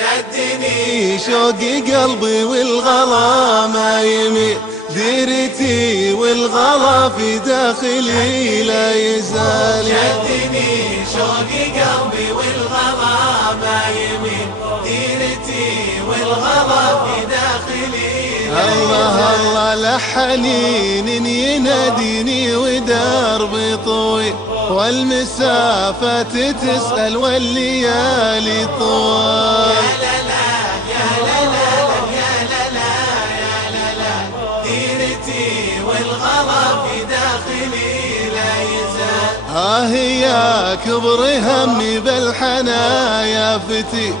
شدني شوقي قلبي والغلا ما يميل، ديرتي والغلا في داخلي لا يزال. شدني شوقي قلبي والغلا ما يميل، ديرتي والغلا في داخلي لا يزال. الله الله لحنين يناديني ودربي طويل، والمسافات تسأل والليالي طوال. يا لا يا لا يا لا يا لا، ديرتي والغلا في داخلي لا يزال. يا كبر همي بالحنايا فتي،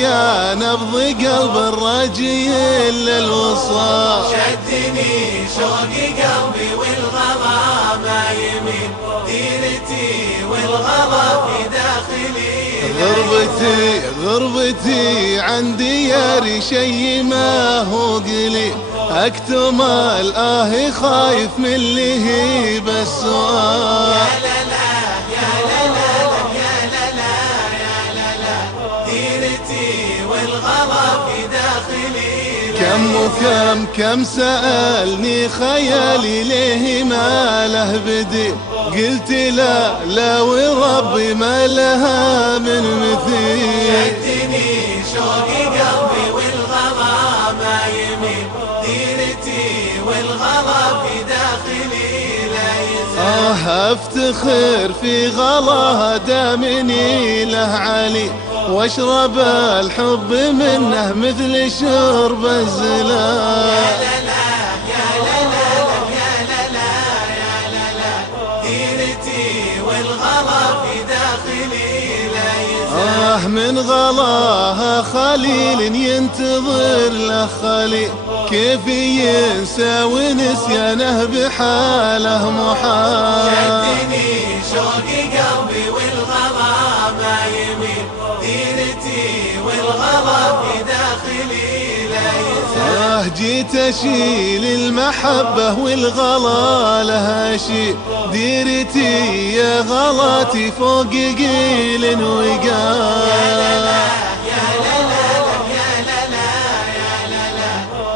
يا نبض قلب الرجي للوصال. شدني شوقي قلبي والغلا ما يميل، ديرتي والغلا في داخلي. غربتي عن دياري شي ما هو قليل، اكتم خايف من اللي هي بالسؤال. يا لا يا لا يا لا، ديرتي والغلا في داخلي. كم سألني خيالي ليه ما له بديل، قلت لا وربي ما لها من مثيل. شدني شوقي قلبي والغلا ما يميل، ديرتي والغلا في داخلي لا يزال. افتخر في غلاها دامني له علي، واشرب الحب منه مثل شرب الزلال. يا لا يا لا، ديرتي والغلا في داخلي لا يزال. من غلاها خليل ينتظر له خليل، كيف ينسى ونسيانه بحاله محال. شدني شوقي قلبي والغلا ما يميل، ديرتي والغلا في داخلي لا يزال. جيت اشيل المحبة والغلا لها شيء، ديرتي يا غلاتي فوق قيل وقال. يا لا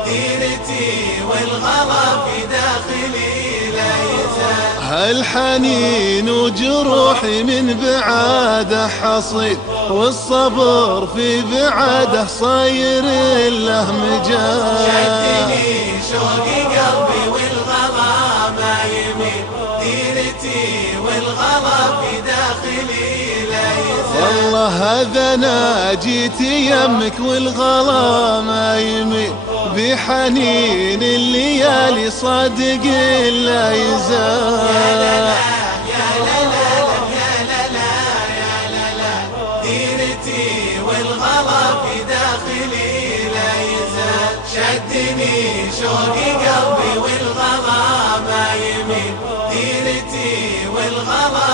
ديرتي والغلا في داخلي لا يزال. الحنين وجروحي من بعاده حصيد، والصبر في بعاده صاير له مجال. شدني شوقي قلبي والغلا ما يميل، ديرتي والغلا في داخلي لا يزال. والله هذا انا جيت يمك والغلا ما يميل، بحنين الليالي صادق لا يزال. يا لا ديرتي والغلا في داخلي لا يزال. شدني شوقي قلبي والغلا ما يميل، ديرتي والغلا